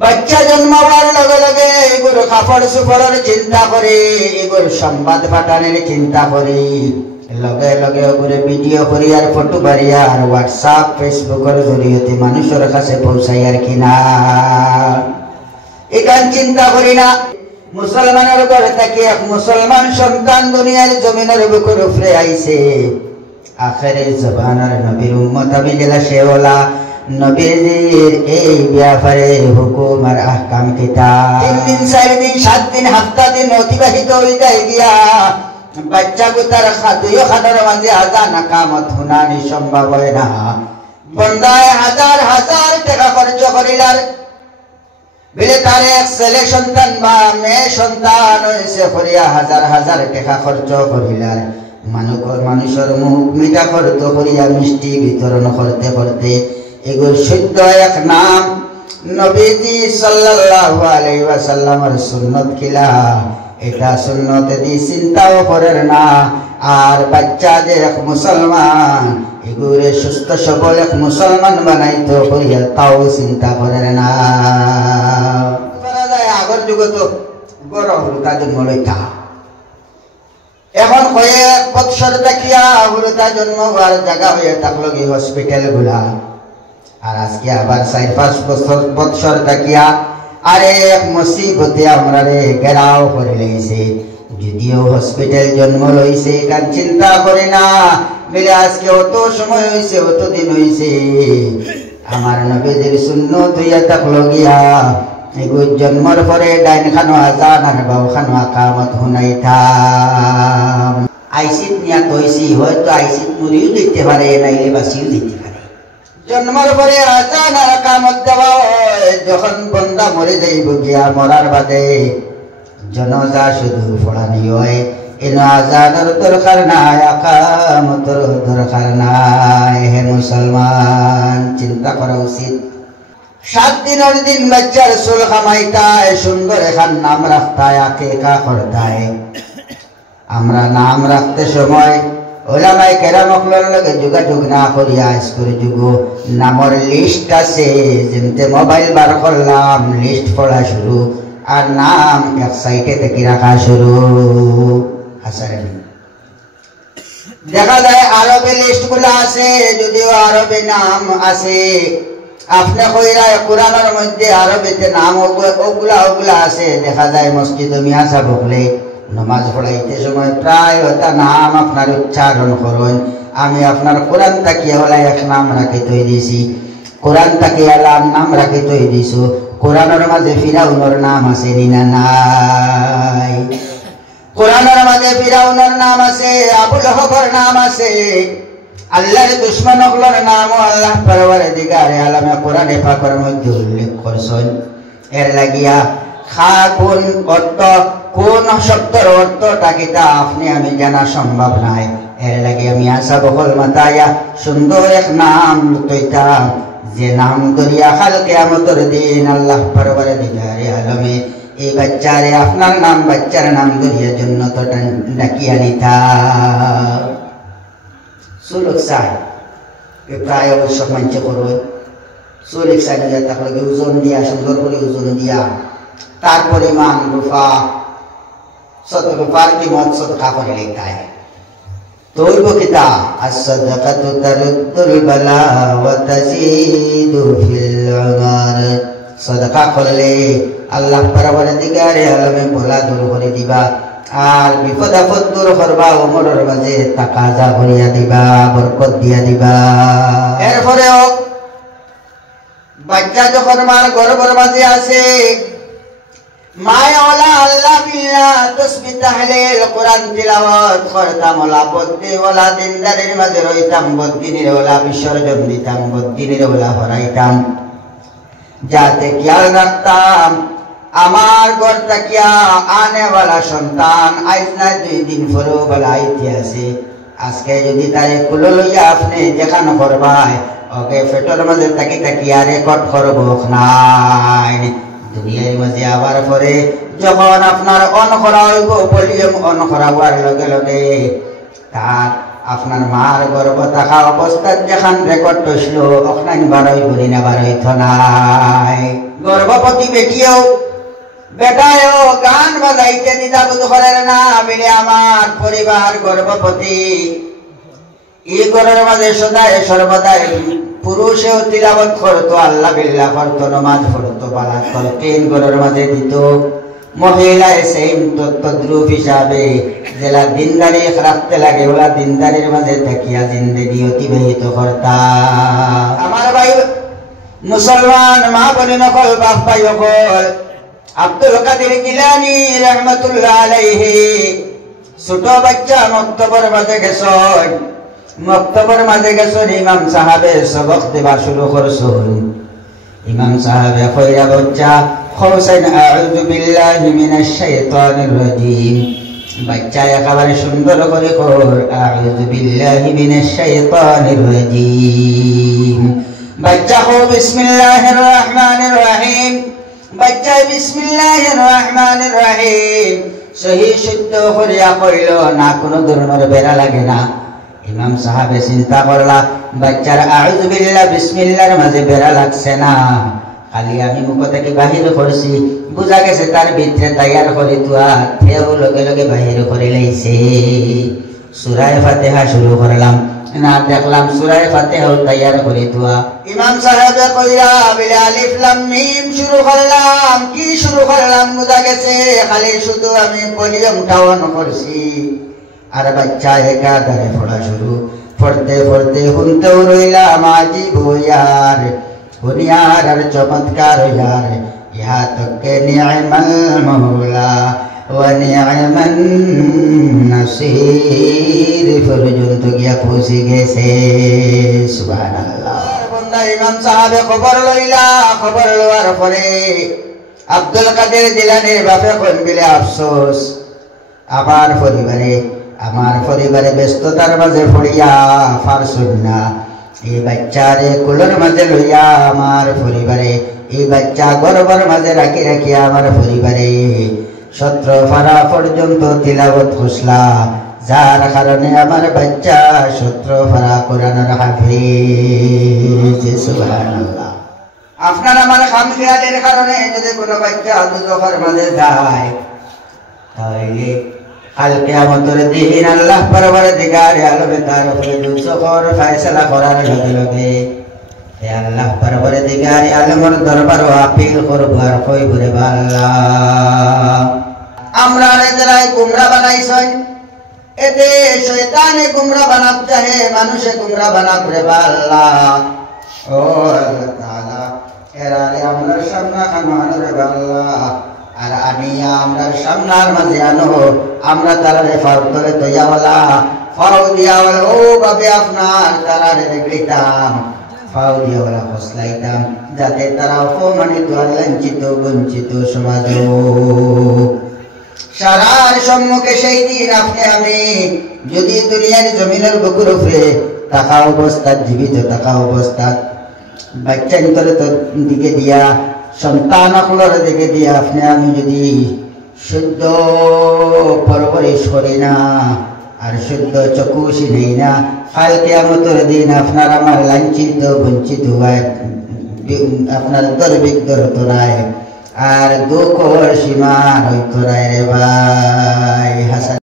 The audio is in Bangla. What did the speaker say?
বাচ্চা জন্মাবার লগে লগে এগুলো কাপড় চোপড়ের চিন্তা করে, এগুলো সংবাদ পাঠানোর চিন্তা করে, লগে লগে ওগুলো ভিডিও করি আর ফটো বাড়ি আর হোয়াটসঅ্যাপ ফেসবুকের জরিয়তে মানুষের কাছে পৌঁছাই আর কিনা এখান চিন্তা করি না। মুসলমানের ঘরে থাকি এক মুসলমান সন্তান দুনিয়ার জমিনের বুকের উপরে আইছে। আখেরে জবানের নবীর উম্মত আমি গেলা সেওলা নবীর এই ব্যাপারে হুকুম আর আহকাম কিতাব 3 দিন 4 দিন 7 দিন হপ্তা দিন অতিবাহিত হয়ে যায় গিয়া বাচ্চা গুতার দুইও খাটার মাঝে আজান কামত হুনানি সম্ভব হয় না। বন্দায় হাজার হাজার টাকা খরচ করিলার বলে তার এক ছেলে সন্তান বা মেয়ে সন্তান হয়েছে করিয়া হাজার হাজার টাকা খরচ করিলার মানুষের মুখ মিঠা করতে করিয়া মিষ্টি বিতরণ করতে করতে এগুলো শুদ্ধ এক নাম নবীজি সাল্লাল্লাহু আলাইহি ওয়াসাল্লামের সুন্নত খিলা এটা সুন্নতে দি চিন্তাও করেন না। আর বাচ্চা যে এক মুসলমান এগুলো সুস্থ সবল এক মুসলমান বানাইতো করিয়া তাও চিন্তা করেন না। আগর যুগে তো বড় হলুতা জন্ম লইতা, এখন কয়েক বৎসর দেখিয়া হলুতা জন্ম হওয়ার জায়গা হয়ে থাকলো কি হসপিটাল গুলা। আর আজকে আবার 4-5 বৎসর দেখিয়া আরে এক মুসিবতে আমরা রে ঘেরাও করে লইছে। যদিও হসপিটাল জন্ম লইছে কারণ চিন্তা করে না বলে আজকে অত সময় হয়েছে অত দিন হয়েছে আমার নবীদের সুন্নত হইয়া থাকলো গিয়া এগুলো জন্মর পরে ডাইন খানো আজান আর বাউ খানো আকামত হুনাইতাম। আইসিত নিয়া তৈছি হয়তো আইসিত মরিও দিতে পারে নাইলে বাঁচিও দিতে পারে। জন্মের পরে আজান আর আকামত দেওয়া হয় যখন বন্দা মরে যাইব গিয়া মরার বাদে জনাজা শুধু পড়ানি হয়। এনো আজানের দরকার নাই আকামতের দরকার নাই। হে মুসলমান চিন্তা করা উচিত। 7 দিনের দিন বাচ্চার চুল খামাইতায় সুন্দর এখান নাম রাখতায় আকিকা করতায়। আমরা নাম রাখতে সময় ওলামায়ে কেরামকলের লগে যোগাযোগ না করিয়া স্কুলে যুগ নামের লিস্ট আছে যেমতে মোবাইল বার করলাম লিস্ট পড়া শুরু আর নাম এক সাইটে থেকে রাখা শুরু। দেখা যায় আরবে লিস্ট গুলা আছে, যদিও আরবে নাম আছে আপনি কইরা কোরআনের মধ্যে আরবিতে নাম ওগুলা আছে। দেখা যায় মসজিদ মিয়া সাহেব বলে নামাজ পড়াইতে সময় প্রায় ওটা নাম আপনার উচ্চারণ করুন। আমি আপনার কোরআন তাকিয়া হলা এক নাম রাখি তৈ দিছি, কোরআন তাকিয়া নাম রাখি তৈ দিছো। কোরআনের মাঝে ফিরাউনের নাম আছে না নাই? কোরআনের মাঝে ফিরাউনের নাম আছে, আবু লহবের নাম আছে, আল্লাহর দুশমন হলোর নামও আল্লাহ পরওয়ারদিগারে আলামে কোরআনে পাকের মধ্যে উল্লেখ করছেন। এর লাগিয়া খা কোন অর্থ কোন শব্দের অর্থটা কিতা আপনি আমি জানা সম্ভব নাই। এর লাগে আমি আশা বকল মাতায়া সুন্দর এক নাম লুটাইতাম যে নাম দরিয়া খাল কিয়ামতের দিন আল্লাহ পরওয়ারদিগারে আলামে এই বাচ্চারে আপনার নাম বাচ্চার নাম দরিয়া জান্নাতে ডাকিয়া নিতা। সুলুক সাই প্রায় অবশ্য মানছে করবে সুলুক সাই দিয়া তাহলে ওজন দিয়া সুন্দর করে ওজন দিয়া তারপরে মান রুফা সদকার কিমত সদকা করে লিখতায়। তৈব কিতা as-sadaqatu taruddul bala wa tazidu fil umar। সদকা করলে আল্লাহ পরওয়ারদিগারে আলমে বলা দূর করে দিবা আর বিপদ আপদ দূর করবা, ওমরের মাঝে তাকাজা করিয়া দিবা, বরকত দিয়া দিবা। এরপরেও বাচ্চা যখন মার গর্ভের মাঝে আছে মায় ওলা আল্লাহ বিল্লাহ তাসবিহ তাহলিল কোরআন তিলাওয়াত করতাম, ওলা বদ্দি ওলা দিনদারের মাঝে রইতাম, বদ্দিনের ওলা বিসর্জন দিতাম, বদ্দিনের ওলা হরাইতাম। যাতে খেয়াল রাখতাম আমার ঘর তাকিয়া আনেওয়ালা সন্তান আজ না 2 দিন পরেও বলা আইতে আছে। আজকে যদি তারে কুলো লইয়া আপনি দেখানো করবাই ওকে পেটের মাঝে তাকি তাকিয়া রেকর্ড করব নাই। দুনিয়ার মাঝে আবার পরে যখন আপনার অন করা হইব ভলিউম অন করা হওয়ার লগে লগে তার আপনার মার গর্ভ থাকা অবস্থায় যেখান রেকর্ড হইছিল ওখানে বারোই বলি না বারোই তো নাই। গর্ভবতী বেটিও বেটায়ও গান বাজাইতে দ্বিধাবোধ করেন না বলে আমার পরিবার গর্ভবতী। এই ঘরের মাঝে সদায় সর্বদাই পুরুষেও তিলাবত করতো, আল্লাহ বিল্লাহ করতো, নমাজ পড়তো, বালাত করতো, ঘরের মাঝে দিত। মহিলায় সেই তদ্রুপ হিসাবে যেলা দিনদারি রাখতে লাগে ওলা দিনদারির মাঝে দেখিয়া জিন্দেগি অতিবাহিত করতা। আমার ভাই মুসলমান মা বলি নকল বাপ ভাই অকল আব্দুল কাদের জিলানী রহমতুল্লাহ আলাইহি ছোট বাচ্চা মক্তবর মাঝে গেছন। মক্তবর মাঝে গেছন, ইমাম সাহাবে সবক দেবা শুরু করছন। ইমাম সাহাবে কইরা বাচ্চা খৌসাইন আউযু বিল্লাহি মিনাশ শাইতানির রাজিম। বাচ্চা একেবারে সুন্দর করে কর আউযু বিল্লাহি মিনাশ শাইতানির রাজিম। বাচ্চা হো বিসমিল্লাহির রহমানির রহিম। বাচ্চা বিসমিল্লাহির রহমানির রহিম সহি শুদ্ধ করিয়া কইল না, কোনো ধরনের বেড়া লাগে না। ইমাম সাহাবে চিন্তা করলা বাচ্চার আউযু বিল্লাহ বিসমিল্লাহর মাঝে বেড়া লাগছে না, খালি আমি মুখ থেকে বাহির করছি, বুঝা গেছে তার ভিতরে তৈয়ার করে তুয়া থেও লগে লগে বাহির করে লাইছে। সূরা ফাতিহা শুরু করলাম না, দেখলাম সূরা ফাতিহাও তৈয়ার করে তুয়া। ইমাম সাহেবে কইরা বিল আলিফ লাম মিম শুরু করলাম। কি শুরু করলাম বুঝা গেছে, খালি শুধু আমি ভলিউম ডাউন করছি। আর বাচ্চা একাধারে পড়া শুরু, পড়তে পড়তে শুনতেও রইলাম আজিব ইয়ার বুনিয়ার আর চমৎকার ইয়ার ইহা তকে নি'মাল মাওলা ওয়া নি'মান নাসির পর্যন্ত গিয়া পৌঁছে গেছে। সুবহানাল্লাহ। বন্দা ইমাম সাহেবে খবর লইলা, খবর লওয়ার পরে আব্দুল কাদের জিলানীর বাপে কোন বিলে আফসোস, আমার পরিবারে ব্যস্ততার মাঝে পড়িয়া পারছুন না। এই বাচ্চারে কুলোর মাঝে লইয়া আমার পরিবারে, এই বাচ্চা গর্ভের মাঝে রাখি রাখিয়া আমার পরিবারে 17 পারা পর্যন্ত তিলাওয়াত করছলা, যার কারণে আমার বাচ্চা 17 পারা কোরআনের হাফেজ। সুবহানাল্লাহ। আপনার আমার খামখেয়ালের কারণে যদি কোনো বাচ্চা দুজখের মাঝে যায়, তাহলে কাল কিয়ামতের দিন আল্লাহ পরবর্তীকার আলমে তার উপরে দুজখের ফয়সালা করার লগে লগে আল্লাহ পরবর্তীকার আলমের দরবার আপিল করব আর কইব রে আল্লাহ আমরা যারাই গুমরা বানাইছেন, এতে শয়তানে গুমরা বানাব চাহে, মানুষে গুমরা বানাব রে আল্লাহ। ও আল্লাহ তাআলা এরারে আমরা সামনে আনো রে আল্লাহ, আর আনিয়া আমরা সামনার মাঝে আনো, আমরা তারারে ফাউতরে তৈয়াওয়ালা ফাউ দিয়াওয়ালা ও ভাবে আপনার তারারে দেখতাম, ফাউ দিয়াওয়ালা ফসলাইতাম, যাতে তারা অপমানিত আর লাঞ্ছিত বঞ্চিত সমাজ সারার সম্মুখে সেই দিন আপনি আমি যদি দুনিয়ার জমিনের বুকুর উপরে থাকা অবস্থা, জীবিত থাকা অবস্থা বাচ্চা ভিতরে দিকে দিয়া, সন্তান সকলের দিকে দিয়া আপনি আমি যদি শুদ্ধ পরবরিশ করি না আর শুদ্ধ চকুশি নেই না, কাল কিয়ামতের দিন আপনার আমার লাঞ্ছিত বঞ্চিত হয়, আপনার দরবিক দরতরায় আর দুঃখ সীমা হইতরায় রে ভাই। হাসান